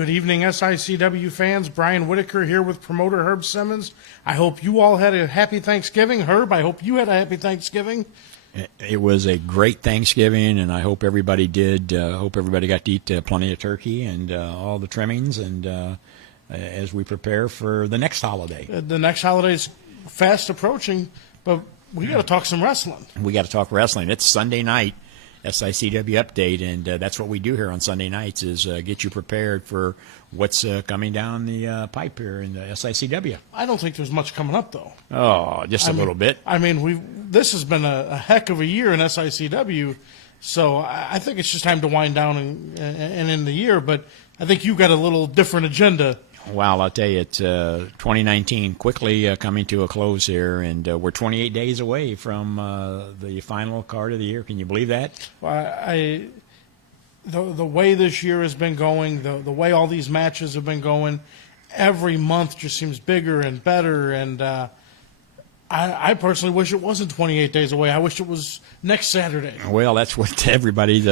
Good evening, SICW fans. Brian Whitaker here with promoter Herb Simmons. I hope you all had a happy Thanksgiving. Herb, I hope you had a happy Thanksgiving. It was a great Thanksgiving, and I hope everybody did. Hope everybody got to eat plenty of turkey and all the trimmings, and as we prepare for the next holiday. The next holiday's fast approaching, but we got to talk some wrestling. We got to talk wrestling. It's Sunday night. SICW update, and that's what we do here on Sunday nights is get you prepared for what's coming down the pipe here in the SICW. I don't think there's much coming up, though. Oh, just a little bit. I mean, this has been a heck of a year in SICW, so I think it's just time to wind down and end the year, but I think you got a little different agenda. Well, I'll tell you, it's 2019 quickly coming to a close here, and we're 28 days away from the final card of the year. Can you believe that? Well, the way this year has been going, the way all these matches have been going, every month just seems bigger and better, and I personally wish it wasn't 28 days away. I wish it was next Saturday. Well, that's what everybody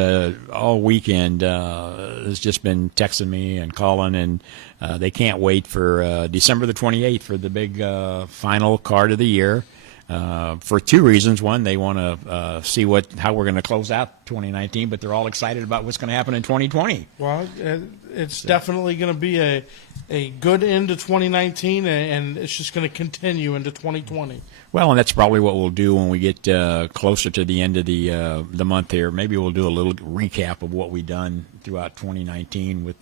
all weekend has just been texting me and calling, and they can't wait for December the 28th for the big final card of the year for two reasons. One, they want to see how we're going to close out 2019, but they're all excited about what's going to happen in 2020. Well, it's definitely going to be a good end to 2019, and it's just going to continue into 2020. Well, and that's probably what we'll do when we get closer to the end of the month here. Maybe we'll do a little recap of what we've done throughout 2019 with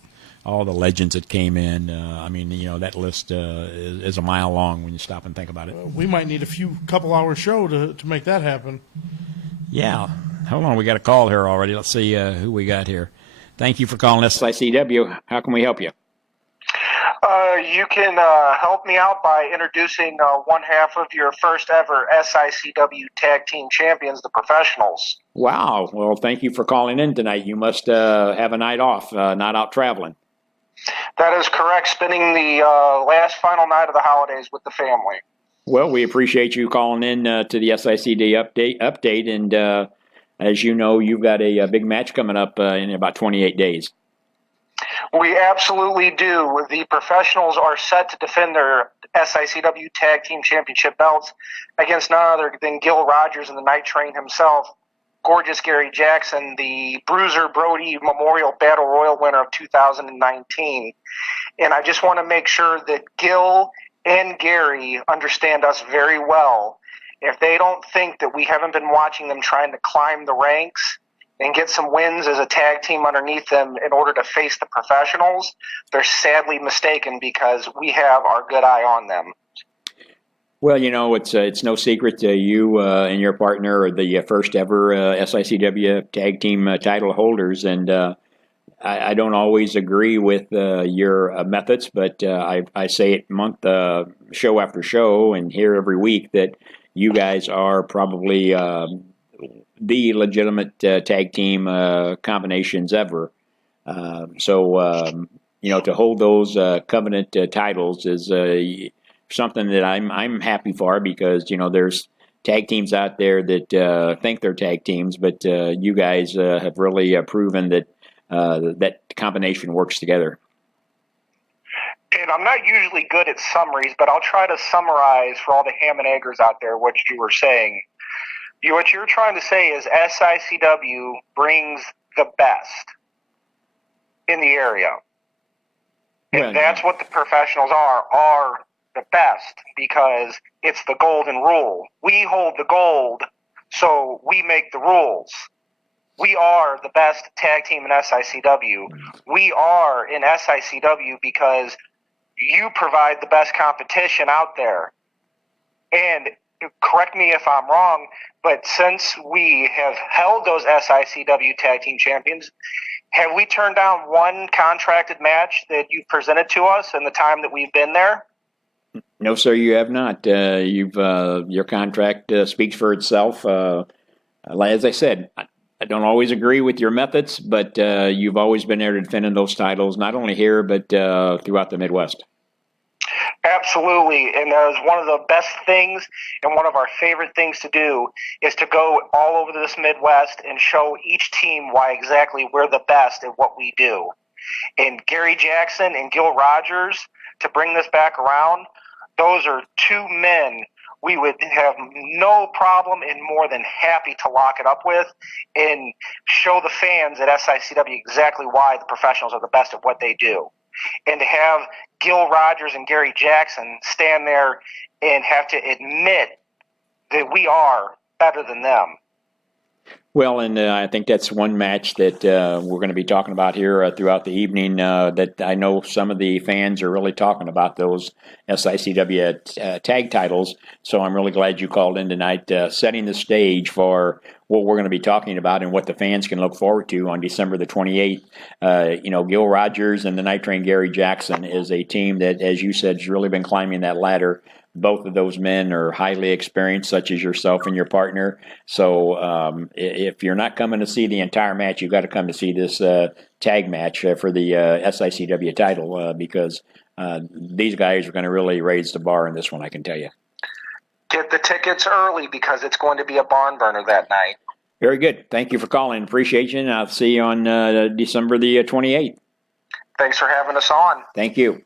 all the legends that came in. I mean, that list is a mile long when you stop and think about it. We might need a couple-hour show to make that happen. Yeah. Hold on, we got a call here already. Let's see who we got here. Thank you for calling SICW. How can we help you? You can help me out by introducing one half of your first ever SICW Tag Team Champions, the Professionals. Wow. Well, thank you for calling in tonight. You must have a night off, not out traveling. That is correct. Spending the last final night of the holidays with the family. Well, we appreciate you calling in to the SICD update, and as you know, you've got a big match coming up in about 28 days. We absolutely do. The Professionals are set to defend their SICW Tag Team Championship belts against none other than Gil Rogers and the Night Train himself, Gorgeous Gary Jackson, the Bruiser Brody Memorial Battle Royal winner of 2019. And I just want to make sure that Gil and Gary understand us very well. If they don't think that we haven't been watching them trying to climb the ranks and get some wins as a tag team underneath them in order to face the Professionals, they're sadly mistaken because we have our good eye on them. Well, it's no secret you and your partner are the first ever SICW tag team title holders, and I don't always agree with your methods, but I say it show after show and here every week that you guys are probably the legitimate tag team combinations ever. To hold those covenant titles is something that I'm happy for, because there's tag teams out there that think they're tag teams, but you guys have really proven that that combination works together. And I'm not usually good at summaries, but I'll try to summarize for all the ham and eggers out there what you were saying. What you're trying to say is SICW brings the best in the area. And that's what the Professionals are the best, because it's the golden rule. We hold the gold, so we make the rules. We are the best tag team in SICW. We are in SICW because you provide the best competition out there. And correct me if I'm wrong, but since we have held those SICW Tag Team Champions, have we turned down one contracted match that you presented to us in the time that we've been there? No, sir, you have not. Your contract speaks for itself. As I said, I don't always agree with your methods, but you've always been there defending those titles, not only here, but throughout the Midwest. Absolutely, and that is one of the best things and one of our favorite things to do is to go all over this Midwest and show each team why exactly we're the best at what we do. And Gary Jackson and Gil Rogers, to bring this back around, those are two men we would have no problem and more than happy to lock it up with and show the fans at SICW exactly why the professionals are the best at what they do. And to have Gil Rogers and Gary Jackson stand there and have to admit that we are better than them. Well, and I think that's one match that we're going to be talking about here throughout the evening that I know some of the fans are really talking about, those SICW tag titles. So I'm really glad you called in tonight, setting the stage for what we're going to be talking about and what the fans can look forward to on December the 28th. Gil Rogers and the Night Train Gary Jackson is a team that, as you said, has really been climbing that ladder. Both of those men are highly experienced, such as yourself and your partner. So if you're not coming to see the entire match, you've got to come to see this tag match for the SICW title because these guys are going to really raise the bar in this one, I can tell you. Get the tickets early because it's going to be a barn burner that night. Very good. Thank you for calling. Appreciate you, and I'll see you on December the 28th. Thanks for having us on. Thank you.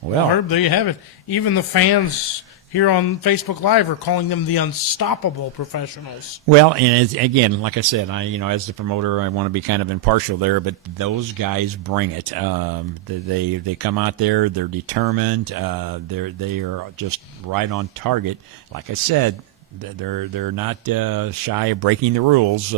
Well, Herb, there you have it. Even the fans here on Facebook Live are calling them the unstoppable professionals. Well, and again, like I said, as the promoter, I want to be kind of impartial there, but those guys bring it. They come out there, they're determined, they are just right on target. Like I said, they're not shy of breaking the rules.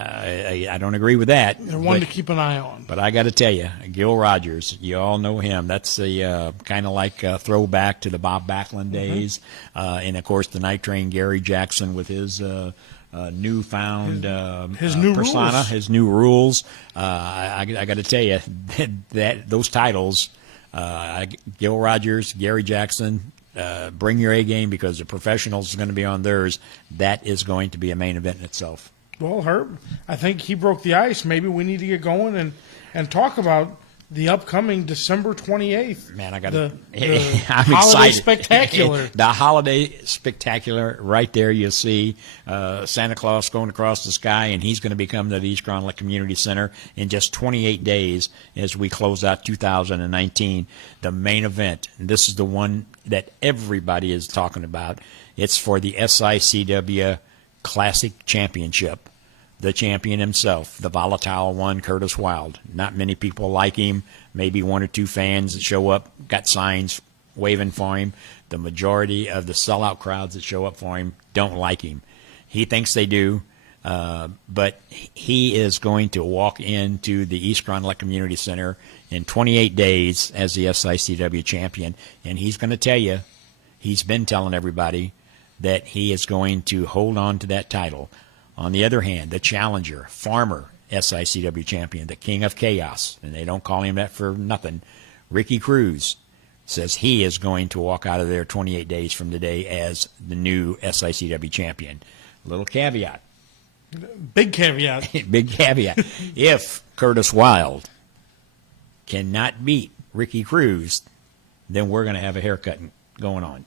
I don't agree with that. They're one to keep an eye on. But I got to tell you, Gil Rogers, you all know him. That's the kind of like throwback to the Bob Backlund days. And, of course, the Night Train Gary Jackson with his newfound his new persona, rules. his new rules. I got to tell you, that those titles, Gil Rogers, Gary Jackson, bring your A game because the professionals are going to be on theirs. That is going to be a main event in itself. Well, Herb, I think he broke the ice. Maybe we need to get going and talk about the upcoming December 28th. Man, I got the I'm holiday excited. spectacular. The holiday spectacular right there. You'll see Santa Claus going across the sky, and he's going to be coming to the East Grand Community Center in just 28 days as we close out 2019. The main event, and this is the one that everybody is talking about. It's for the SICW Classic Championship. The champion himself, the volatile one, Curtis Wilde. Not many people like him. Maybe one or two fans that show up, got signs waving for him. The majority of the sellout crowds that show up for him don't like him. He thinks they do, but he is going to walk into the East Grand Community Center in 28 days as the SICW champion, and he's going to tell you, he's been telling everybody, that he is going to hold on to that title. On the other hand, the challenger, former SICW champion, the King of Chaos, and they don't call him that for nothing, Ricky Cruz, says he is going to walk out of there 28 days from today as the new SICW champion. Little caveat. Big caveat. Big caveat. If Curtis Wilde cannot beat Ricky Cruz, then we're going to have a haircut going on.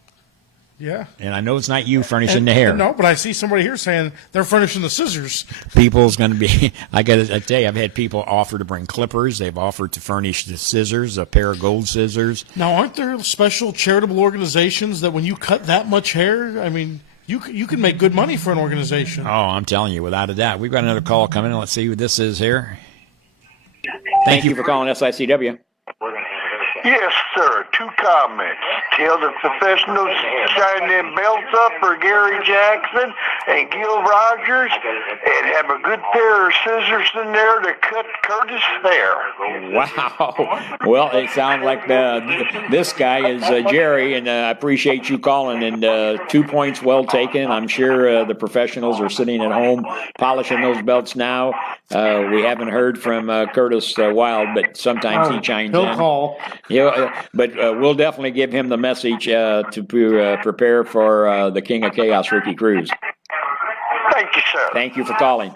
Yeah. And I know it's not you furnishing the hair. No, but I see somebody here saying they're furnishing the scissors. People's going to be, I tell you, I've had people offer to bring clippers. They've offered to furnish the scissors, a pair of gold scissors. Now, aren't there special charitable organizations that when you cut that much hair, I mean, you can make good money for an organization? Oh, I'm telling you, without a doubt. We've got another call coming in. Let's see who this is here. Thank you for calling SICW. Yes, sir. Two comments. Tell the professionals shine them belts up for Gary Jackson and Gil Rogers and have a good pair of scissors in there to cut Curtis there. Wow. Well, it sounds like this guy is Jerry, and I appreciate you calling. And 2 points well taken. I'm sure the professionals are sitting at home polishing those belts now. We haven't heard from Curtis Wilde, but sometimes he chimes in. He'll call. Yeah, but we'll definitely give him the message to prepare for the King of Chaos, Ricky Cruz. Thank you, sir. Thank you for calling.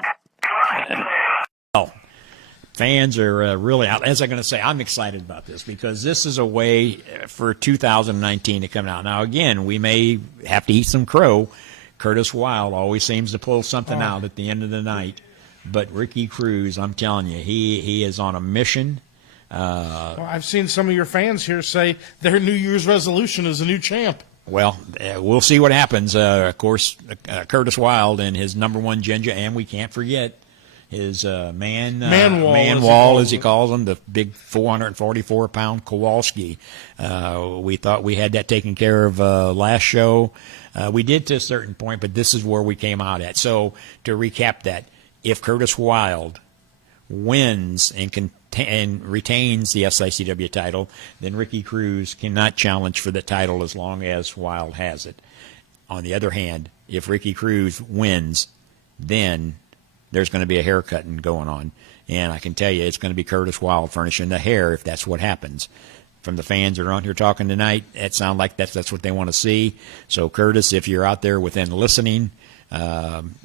Fans are really out. As I'm going to say, I'm excited about this because this is a way for 2019 to come out. Now, again, we may have to eat some crow. Curtis Wilde always seems to pull something out at the end of the night. But Ricky Cruz, I'm telling you, he is on a mission. Well, I've seen some of your fans here say their New Year's resolution is a new champ. Well, we'll see what happens. Of course, Curtis Wilde and his number one Ginger, and we can't forget his man-wall, as he calls him, the big 444-pound Kowalski. We thought we had that taken care of last show. We did to a certain point, but this is where we came out at. So to recap that, if Curtis Wilde wins and retains the SICW title, then Ricky Cruz cannot challenge for the title as long as Wilde has it. On the other hand, if Ricky Cruz wins, then there's going to be a haircutting going on. And I can tell you it's going to be Curtis Wilde furnishing the hair if that's what happens. From the fans that are on here talking tonight, it sounds like that's what they want to see. So, Curtis, if you're out there within listening,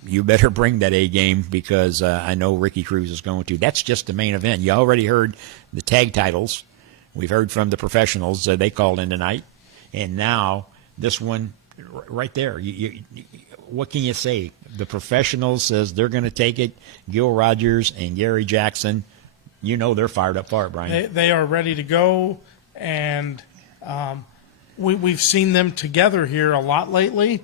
you better bring that A game, because I know Ricky Cruz is going to. That's just the main event. You already heard the tag titles. We've heard from the professionals. They called in tonight. And now this one right there. What can you say? The professionals says they're going to take it. Gil Rogers and Gary Jackson, you know they're fired up for it, Brian. They are ready to go, and we've seen them together here a lot lately,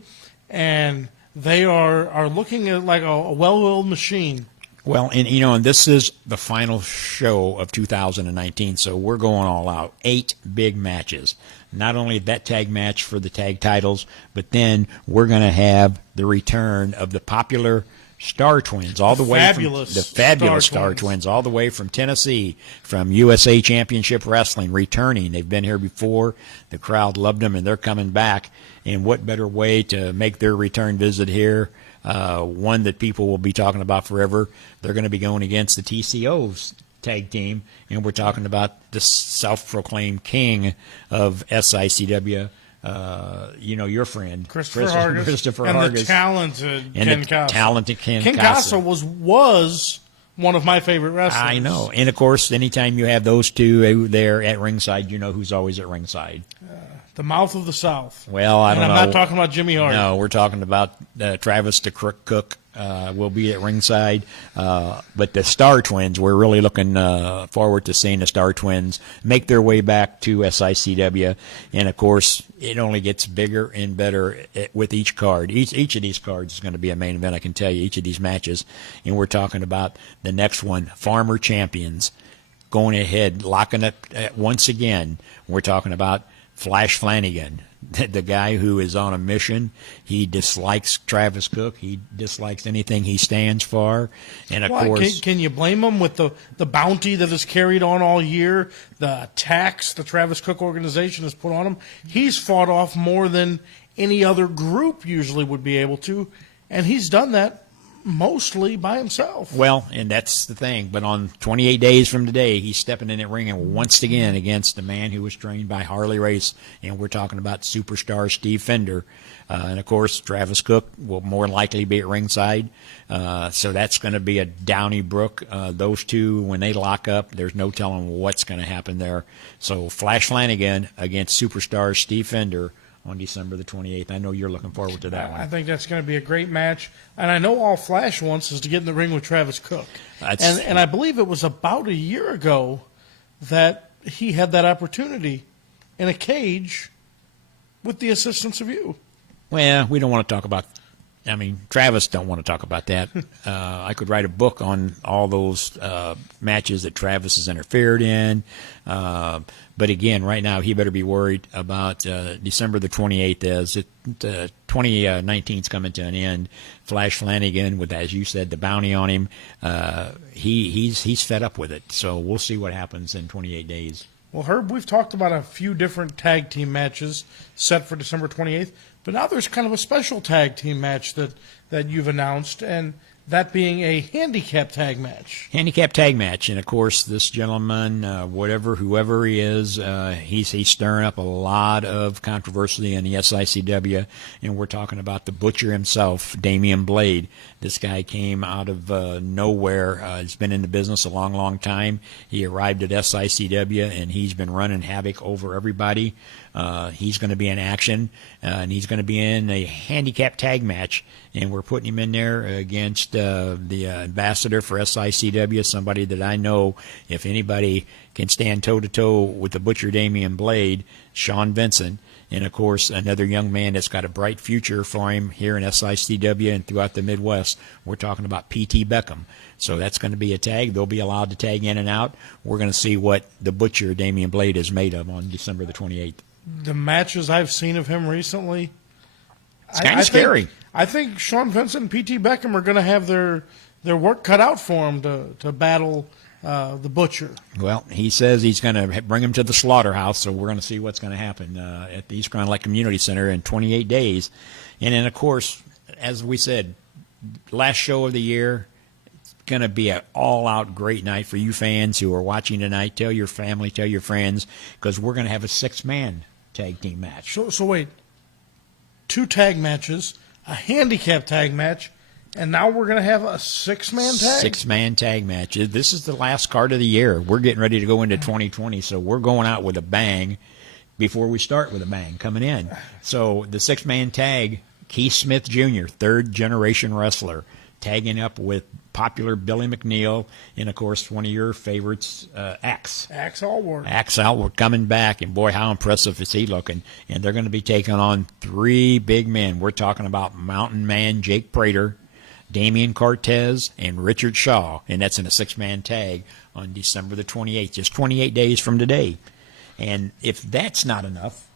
and they are looking at like a well-oiled machine. Well, and this is the final show of 2019, so we're going all out. 8 big matches. Not only that tag match for the tag titles, but then we're going to have the return of the popular Star Twins, all the way from the fabulous Star Twins, all the way from Tennessee, from USA Championship Wrestling, returning. They've been here before. The crowd loved them, and they're coming back. And what better way to make their return visit here? One that people will be talking about forever. They're going to be going against the TCO's tag team, and we're talking about the self-proclaimed king of SICW. Your friend Christopher Hargis, and Hargis, the talented Ken Casa. Talented Ken Casa was one of my favorite wrestlers. I know, and of course, anytime you have those two there at ringside, you know who's always at ringside. The mouth of the South. Well, I'm not talking about Jimmy Hart. No, we're talking about Travis the Crook Cook. Will be at ringside. But the Star Twins, we're really looking forward to seeing the Star Twins make their way back to SICW. And, of course, it only gets bigger and better with each card. Each of these cards is going to be a main event, I can tell you, each of these matches. And we're talking about the next one, Farmer Champions, going ahead, locking up once again. We're talking about Flash Flanagan, the guy who is on a mission. He dislikes Travis Cook. He dislikes anything he stands for. And, of course... Can you blame him with the bounty that is carried on all year, the tax the Travis Cook organization has put on him? He's fought off more than any other group usually would be able to, and he's done that mostly by himself. Well, and that's the thing. But on 28 days from today, he's stepping in that ring and once again against the man who was trained by Harley Race, and we're talking about superstar Steve Fender. And, of course, Travis Cook will more likely be at ringside. So that's going to be a Downey Brook. Those two, when they lock up, there's no telling what's going to happen there. So Flash Flanagan against superstar Steve Fender on December the 28th. I know you're looking forward to that one. I think that's going to be a great match. And I know all Flash wants is to get in the ring with Travis Cook. And I believe it was about a year ago that he had that opportunity in a cage with the assistance of you. Well, we don't want to talk about Travis don't want to talk about that. I could write a book on all those matches that Travis has interfered in. But again, right now, he better be worried about December the 28th as 2019 is coming to an end. Flash Flanagan, with, as you said, the bounty on him, he's fed up with it. So we'll see what happens in 28 days. Well, Herb, we've talked about a few different tag team matches set for December 28th, but now there's kind of a special tag team match that you've announced, and that being a handicap tag match. Handicap tag match, and of course, this gentleman, whoever he is, he's stirring up a lot of controversy in the SICW, and we're talking about the Butcher himself, Damian Blade. This guy came out of nowhere. He's been in the business a long, long time. He arrived at SICW, and he's been running havoc over everybody. He's going to be in action, and he's going to be in a handicap tag match, and we're putting him in there against the ambassador for SICW, somebody that I know, if anybody can stand toe-to-toe with the Butcher Damian Blade, Sean Vincent. And, of course, another young man that's got a bright future for him here in SICW and throughout the Midwest. We're talking about P.T. Beckham. So that's going to be a tag. They'll be allowed to tag in and out. We're going to see what the Butcher Damian Blade is made of on December the 28th. The matches I've seen of him recently, It's kind of scary. I think Sean Vincent and P.T. Beckham are going to have their work cut out for him to battle the Butcher. Well, he says he's going to bring him to the slaughterhouse, so we're going to see what's going to happen at the East Grand Lake Community Center in 28 days. And then, of course, as we said, last show of the year, it's going to be an all-out great night for you fans who are watching tonight. Tell your family, tell your friends, because we're going to have a 6-man tag team match. So wait, 2 tag matches, a handicap tag match, and now we're going to have a 6-man tag? 6-man tag match. This is the last card of the year. We're getting ready to go into 2020, so we're going out with a bang before we start with a bang coming in. So the 6-man tag, Keith Smith Jr., third-generation wrestler, tagging up with popular Billy McNeil and, of course, one of your favorites, Axe. Axe Allward. Axe Allward coming back, and boy, how impressive is he looking. And they're going to be taking on 3 big men. We're talking about Mountain Man Jake Prater, Damian Cortez, and Richard Shaw, and that's in a 6-man tag on December the 28th, just 28 days from today. And if that's not enough,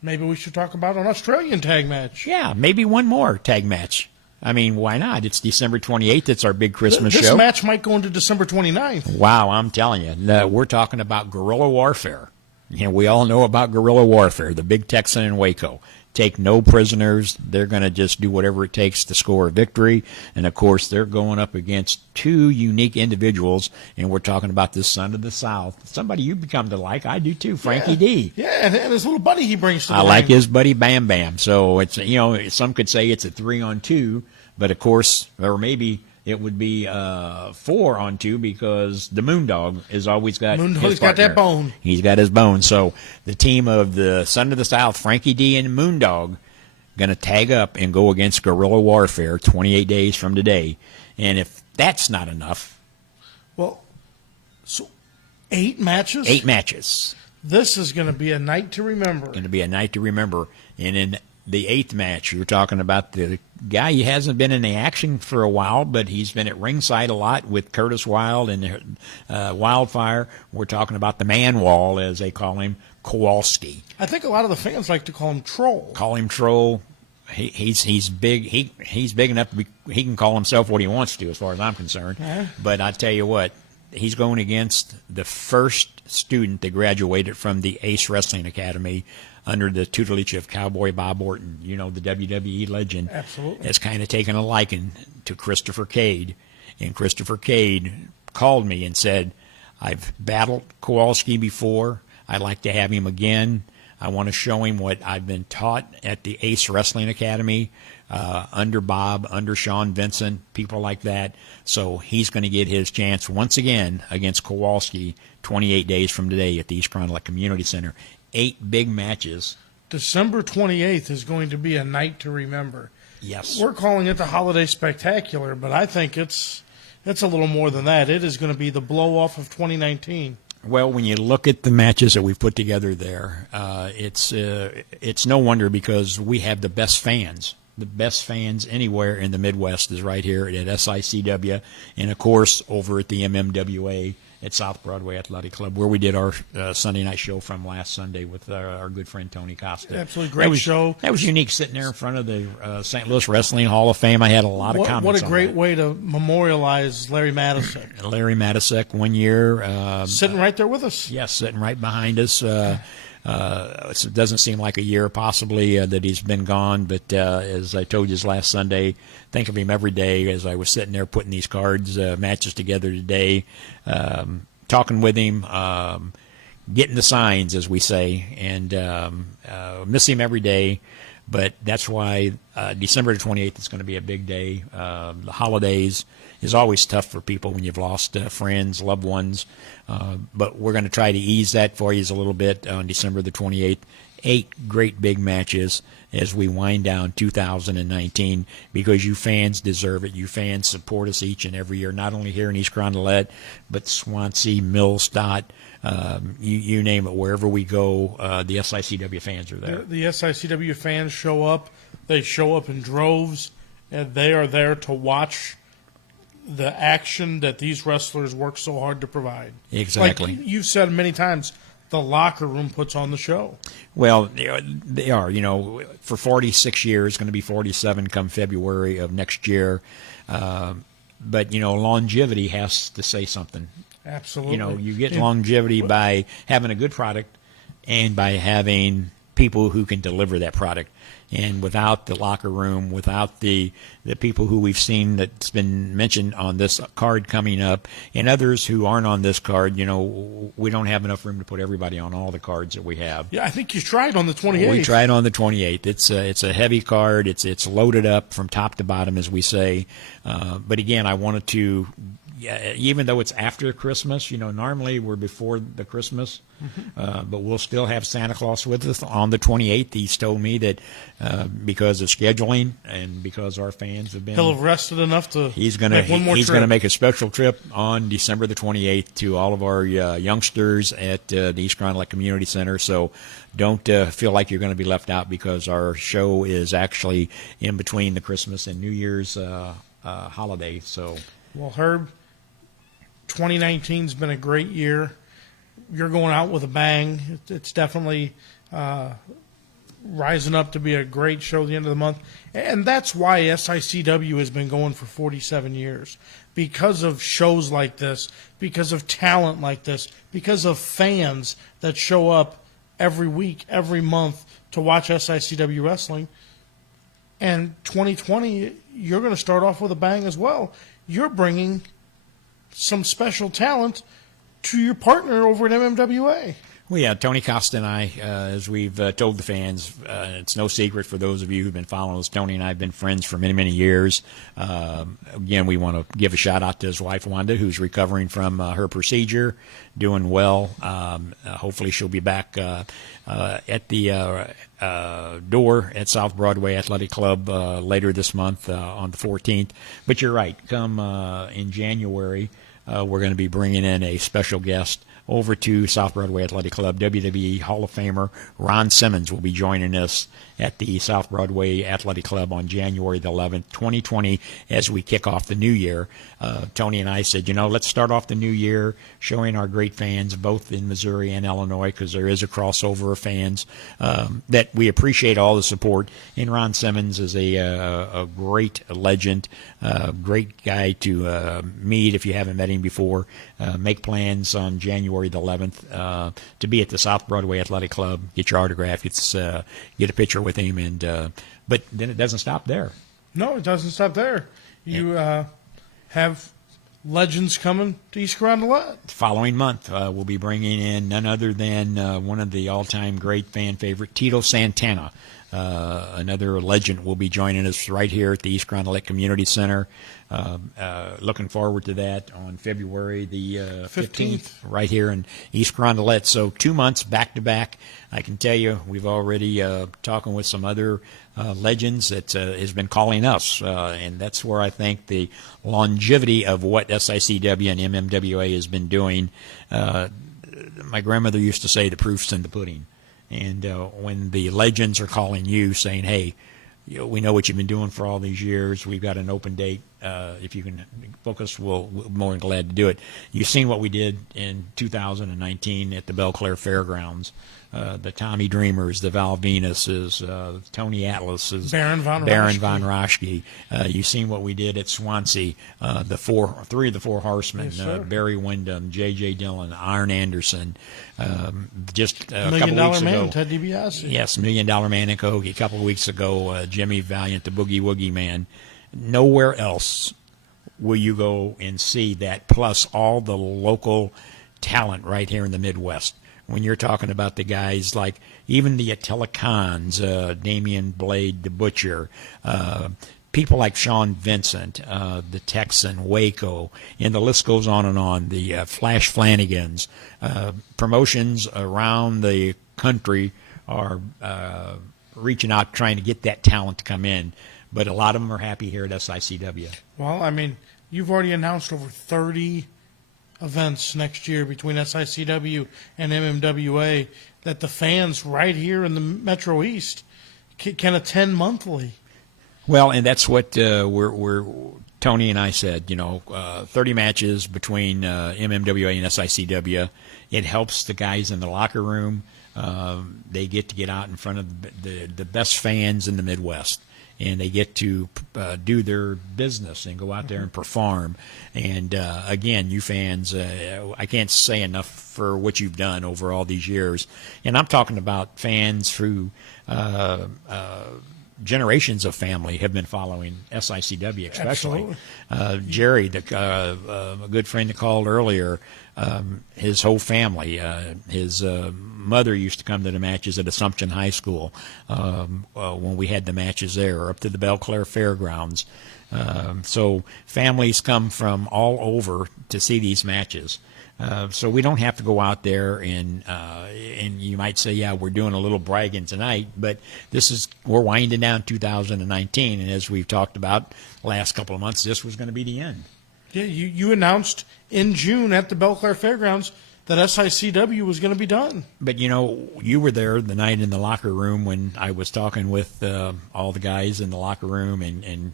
maybe we should talk about an Australian tag match. yeah, maybe one more tag match. I mean, why not? It's December 28th. It's our big Christmas This show. match might go into December 29th. Wow, I'm telling you. No, we're talking about guerrilla warfare. You know, we all know about guerrilla warfare, the big Texan in Waco. Take no prisoners. They're going to just do whatever it takes to score a victory. And, of course, they're going up against 2 unique individuals, and we're talking about the son of the South. Somebody you become to like. I do, too, Frankie D. Yeah, and his little buddy he brings to the I like ring. his buddy Bam Bam. So, it's, you know, some could say it's a 3-on-2, but, of course, or maybe it would be 4-on-2 because the Moondog has always got his Moondog's got partner. that bone. He's got his bone. So the team of the Son of the South, Frankie D and Moondog, going to tag up and go against guerrilla warfare 28 days from today. And if that's not enough, Well, so 8 matches? 8 matches. This is going to be a night to remember. Going to be a night to remember. And in the 8th match, you're talking about the guy who hasn't been in the action for a while, but he's been at ringside a lot with Curtis Wild and Wildfire. We're talking about the Man Wall, as they call him, Kowalski. I think a lot of the fans like to call him Troll. Call him Troll. He's big. He's big enough to be. He can call himself what he wants to, as far as I'm concerned. Yeah. But I tell you what, he's going against the first student that graduated from the Ace Wrestling Academy under the tutelage of Cowboy Bob Orton, you know, the WWE legend. Absolutely. Has kind of taken a liking to Christopher Cade. And Christopher Cade called me and said, I've battled Kowalski before. I'd like to have him again. I want to show him what I've been taught at the Ace Wrestling Academy, under Bob, under Sean Vincent, people like that. So he's going to get his chance once again against Kowalski 28 days from today at the East Grand Lake Community Center. 8 big matches. December 28th is going to be a night to remember. Yes. We're calling it the Holiday Spectacular, but I think it's a little more than that. It is going to be the blow-off of 2019. Well, when you look at the matches that we've put together there, it's no wonder because we have the best fans. The best fans anywhere in the Midwest is right here at SICW, and, of course, over at the MMWA at South Broadway Athletic Club, where we did our Sunday night show from last Sunday with our good friend Tony Costa. Absolutely great show. That was unique, sitting there in front of the St. Louis Wrestling Hall of Fame. I had a lot of comments. What a great on way to memorialize Larry Matysek. that. Larry Matysek, 1 year. Sitting right there with us. Yes, sitting right behind us. It doesn't seem like a year possibly that he's been gone, but as I told you last Sunday, think of him every day as I was sitting there putting these cards, matches together today, talking with him, getting the signs, as we say, and miss him every day. But that's why December the 28th is going to be a big day. The holidays is always tough for people when you've lost friends, loved ones. But we're going to try to ease that for you a little bit on December the 28th. 8 great big matches as we wind down 2019, because you fans deserve it. You fans support us each and every year, not only here in East Carondelet, but Swansea, Millstadt, you name it. Wherever we go, the SICW fans are there. The SICW fans show up. They show up in droves, and they are there to watch the action that these wrestlers work so hard to provide. Exactly. Like you've said many times, the locker room puts on the show. Well, they are. For 46 years, going to be 47 come February of next year. But longevity has to say something. Absolutely. You get longevity by having a good product and by having people who can deliver that product. And without the locker room, without the people who we've seen that's been mentioned on this card coming up, and others who aren't on this card, we don't have enough room to put everybody on all the cards that we have. Yeah, I think you tried on the 28th. We tried on the 28th. It's a heavy card. It's loaded up from top to bottom, as we say. But again, I wanted to. Even though it's after Christmas, normally we're before the Christmas, but we'll still have Santa Claus with us on the 28th. He's told me that because of scheduling and because our fans have been, he'll have rested enough to he's going to make a special trip on December the 28th to all of our youngsters at the East Carondelet Community Center. So don't feel like you're going to be left out, because our show is actually in between the Christmas and New Year's holiday. So, well, Herb, 2019's been a great year. You're going out with a bang. It's definitely rising up to be a great show at the end of the month. And that's why SICW has been going for 47 years. Because of shows like this, because of talent like this, because of fans that show up every week, every month to watch SICW Wrestling. And 2020, you're going to start off with a bang as well. You're bringing some special talent to your partner over at MMWA. Well, yeah, Tony Costa and I, as we've told the fans, it's no secret for those of you who've been following us, Tony and I have been friends for many, many years. Again, we want to give a shout-out to his wife, Wanda, who's recovering from her procedure, doing well. Hopefully she'll be back at the door at South Broadway Athletic Club later this month on the 14th. But you're right. Come in January, we're going to be bringing in a special guest over to South Broadway Athletic Club. WWE Hall of Famer Ron Simmons will be joining us at the South Broadway Athletic Club on January the 11th, 2020, as we kick off the new year. Tony and I said, let's start off the new year showing our great fans, both in Missouri and Illinois, because there is a crossover of fans, that we appreciate all the support. And Ron Simmons is a great legend, great guy to meet if you haven't met him before. Make plans on January the 11th to be at the South Broadway Athletic Club, get your autograph, get a picture with him, and but then it doesn't stop there. No, it doesn't stop there. You have legends coming to East Carondelet. The following month, we'll be bringing in none other than one of the all-time great fan favorite, Tito Santana. Another legend will be joining us right here at the East Carondelet Community Center. Looking forward to that on February the 15th, right here in East Carondelet. So 2 months back-to-back. I can tell you we've already talking with some other legends that has been calling us, and that's where I think the longevity of what SICW and MMWA has been doing. My grandmother used to say the proof's in the pudding. And when the legends are calling you saying, hey, we know what you've been doing for all these years. We've got an open date. If you can book us, we'll be more than glad to do it. You've seen what we did in 2019 at the Belle Claire Fairgrounds. The Tommy Dreamers, the Val Venuses, Tony Atlases, Baron von Raschke. You've seen what we did at Swansea. Three of the Four Horsemen, yes, Barry Windham, J.J. Dillon, Arn Anderson. Just a $1 couple Million weeks Man, ago, Ted DiBiase. Yes, $1 Million Man and Kogi. A couple of weeks ago, Jimmy Valiant, the Boogie Woogie Man. Nowhere else will you go and see that, plus all the local talent right here in the Midwest. When you're talking about the guys like even the Attila Khans, Damian Blade, the Butcher, people like Sean Vincent, the Texan, Waco, and the list goes on and on, the Flash Flanagans, promotions around the country are reaching out trying to get that talent to come in. But a lot of them are happy here at SICW. Well, I mean, you've already announced over 30 events next year between SICW and MMWA that the fans right here in the Metro East can attend monthly. Well, and that's what we're Tony and I said. 30 matches between MMWA and SICW. It helps the guys in the locker room. They get out in front of the best fans in the Midwest, and they get to do their business and go out there and perform. And again, you fans, I can't say enough for what you've done over all these years. And I'm talking about fans who generations of family have been following SICW, especially. Jerry, a good friend that called earlier, his whole family, his mother used to come to the matches at Assumption High School when we had the matches there, or up to the Belclair Fairgrounds. So families come from all over to see these matches. So we don't have to go out there and you might say, yeah, we're doing a little bragging tonight, but we're winding down 2019, and as we've talked about last couple of months, this was going to be the end. Yeah, you announced in June at the Belclair Fairgrounds that SICW was going to be done. But you were there the night in the locker room when I was talking with all the guys in the locker room and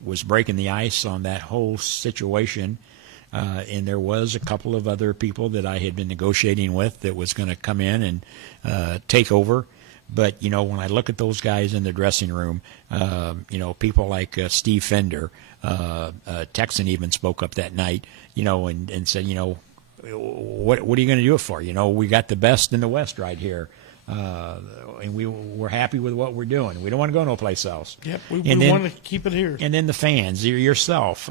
was breaking the ice on that whole situation. And there was a couple of other people that I had been negotiating with that was going to come in and take over. But, when I look at those guys in the dressing room, people like Steve Fender, Texan even spoke up that night, and said, what are you going to do it for? We got the best in the West right here. And we're happy with what we're doing. We don't want to go no place else. Yep, we want to keep it here. And then the fans, yourself,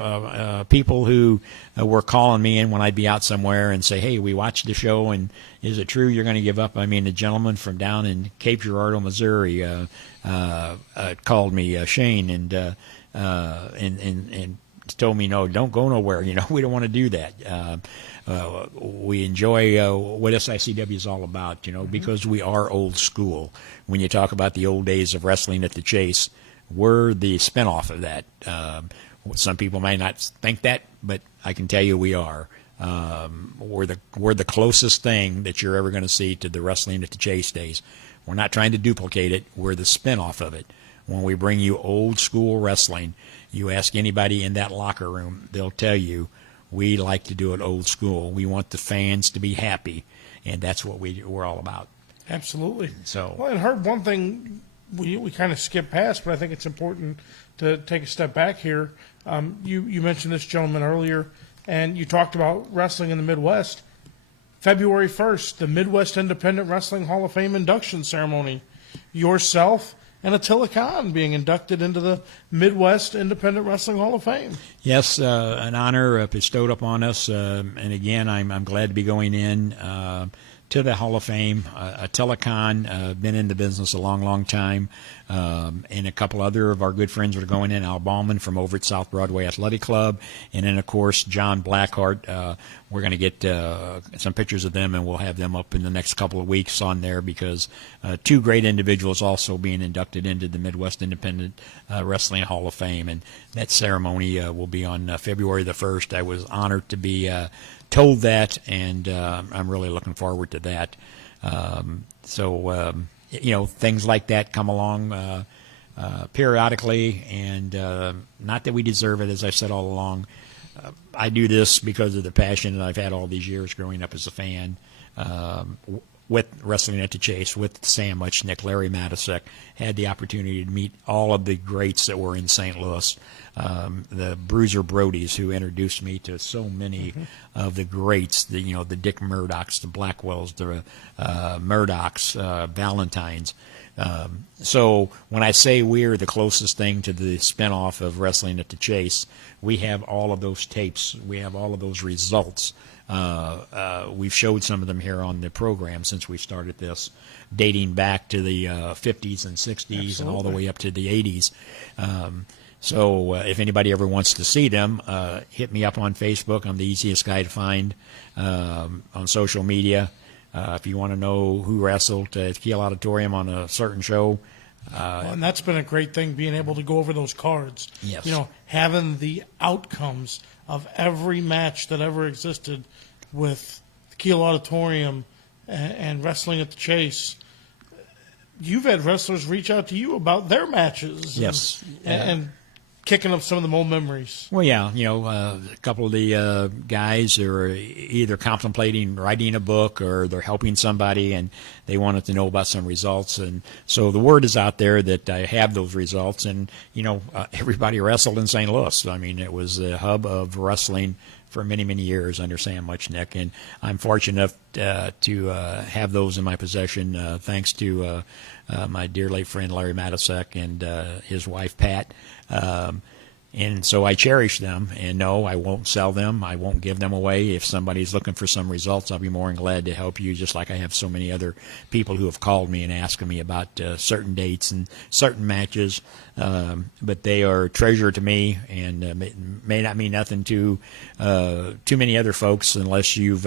people who were calling me in when I'd be out somewhere and say, hey, we watched the show, and is it true you're going to give up? I mean, the gentleman from down in Cape Girardeau, Missouri, called me, Shane, and told me, no, don't go nowhere. We don't want to do that. We enjoy what SICW is all about, because we are old school. When you talk about the old days of wrestling at the Chase, we're the spinoff of that. Some people may not think that, but I can tell you we are. We're the closest thing that you're ever going to see to the wrestling at the Chase days. We're not trying to duplicate it. We're the spinoff of it. When we bring you old school wrestling, you ask anybody in that locker room, they'll tell you, we like to do it old school. We want the fans to be happy, and that's what we're all about. Absolutely. So, well, and Herb, one thing we kind of skipped past, but I think it's important to take a step back here. You mentioned this gentleman earlier, and you talked about wrestling in the Midwest. February 1st, the Midwest Independent Wrestling Hall of Fame induction ceremony. Yourself and Attila Khan being inducted into the Midwest Independent Wrestling Hall of Fame. Yes, an honor bestowed upon us, and again, I'm glad to be going in to the Hall of Fame. Attila Khan, been in the business a long, long time, and a couple other of our good friends are going in. Al Ballman from over at South Broadway Athletic Club, and then, of course, John Blackheart. We're going to get some pictures of them, and we'll have them up in the next couple of weeks on there because two great individuals also being inducted into the Midwest Independent Wrestling Hall of Fame, and that ceremony will be on February the 1st. I was honored to be told that, and I'm really looking forward to that. Things like that come along periodically, and not that we deserve it, as I've said all along. I do this because of the passion that I've had all these years growing up as a fan with Wrestling at the Chase, with Sam Muchnick, Larry Matisek. Had the opportunity to meet all of the greats that were in St. Louis. The Bruiser Brodies, who introduced me to so many of the greats, the Dick Murdocks, the Blackwells, the Murdocks, Valentines. So when I say we're the closest thing to the spinoff of Wrestling at the Chase, we have all of those tapes. We have all of those results. We've showed some of them here on the program since we started this, dating back to the 50s and 60s. Absolutely. And all the way up to the 80s. So if anybody ever wants to see them, hit me up on Facebook. I'm the easiest guy to find on social media. If you want to know who wrestled at Kiel Auditorium on a certain show, And that's been a great thing, being able to go over those cards. Yes. You know, having the outcomes of every match that ever existed with the Kiel Auditorium and Wrestling at the Chase. You've had wrestlers reach out to you about their matches. Yes. And kicking up some of the old memories. well, yeah, a couple of the guys are either contemplating writing a book or they're helping somebody and they wanted to know about some results. And so the word is out there that I have those results. And, everybody wrestled in St. Louis. I mean, it was the hub of wrestling for many, many years under Sam Muchnick. And I'm fortunate enough to have those in my possession thanks to my dear late friend Larry Matisek and his wife Pat. And so I cherish them, and no, I won't sell them. I won't give them away. If somebody's looking for some results, I'll be more than glad to help you, just like I have so many other people who have called me and asked me about certain dates and certain matches. But they are a treasure to me, and may not mean nothing to too many other folks unless you've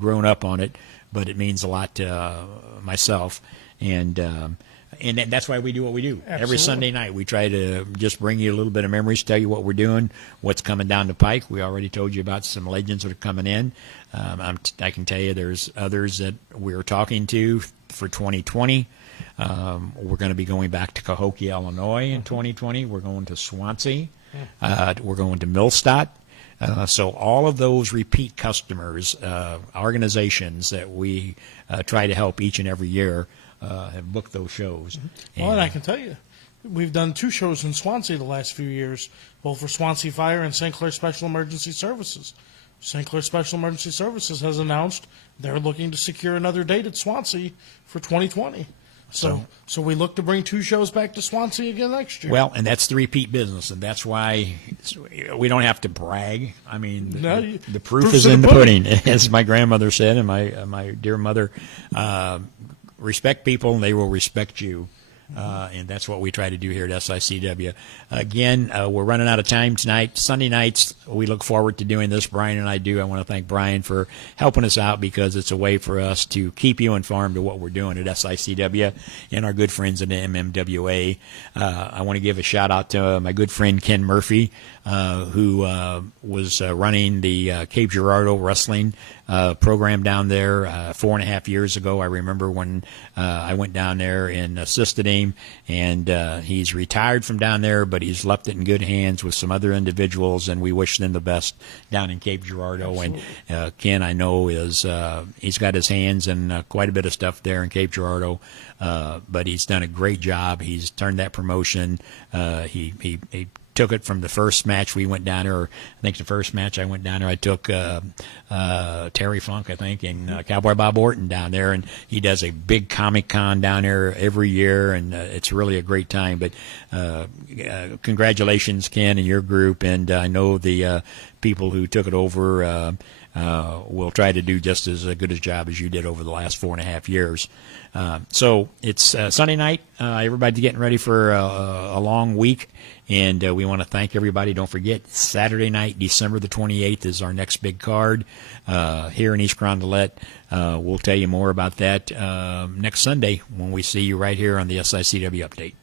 grown up on it, but it means a lot to myself. And that's why we do what we do. Absolutely. Every Sunday night, we try to just bring you a little bit of memories, tell you what we're doing, what's coming down the pike. We already told you about some legends that are coming in. I can tell you there's others that we're talking to for 2020. We're going to be going back to Cahokia, Illinois in 2020. We're going to Swansea. We're going to Millstadt. So all of those repeat customers, organizations that we try to help each and every year, have booked those shows. Well, and I can tell you, we've done 2 shows in Swansea the last few years, both for Swansea Fire and St. Clair Special Emergency Services. St. Clair Special Emergency Services has announced they're looking to secure another date at Swansea for 2020. So we look to bring 2 shows back to Swansea again next year. Well, and that's the repeat business, and that's why we don't have to brag. I mean, the proof is in the pudding, as my grandmother said, and my dear mother. Respect people, and they will respect you. And that's what we try to do here at SICW. Again, we're running out of time tonight. Sunday nights, we look forward to doing this. Brian and I do. I want to thank Brian for helping us out because it's a way for us to keep you informed of what we're doing at SICW and our good friends at MMWA. I want to give a shout out to my good friend Ken Murphy, who was running the Cape Girardeau Wrestling program down there 4.5 years ago. I remember when I went down there and assisted him, and he's retired from down there, but he's left it in good hands with some other individuals, and we wish them the best down in Cape Girardeau. Absolutely. And Ken, I know, is he's got his hands in quite a bit of stuff there in Cape Girardeau, but he's done a great job. He's turned that promotion. He took it from the first match we went down there, or I think the first match I went down there, I took Terry Funk, I think, and Cowboy Bob Orton down there, and he does a big Comic Con down there every year, and it's really a great time. But congratulations, Ken, and your group, and I know the people who took it over will try to do just as good a job as you did over the last 4.5 years. So it's Sunday night. Everybody's getting ready for a long week, and we want to thank everybody. Don't forget, Saturday night, December the 28th, is our next big card here in East Carondelet. We'll tell you more about that next Sunday when we see you right here on the SICW Update.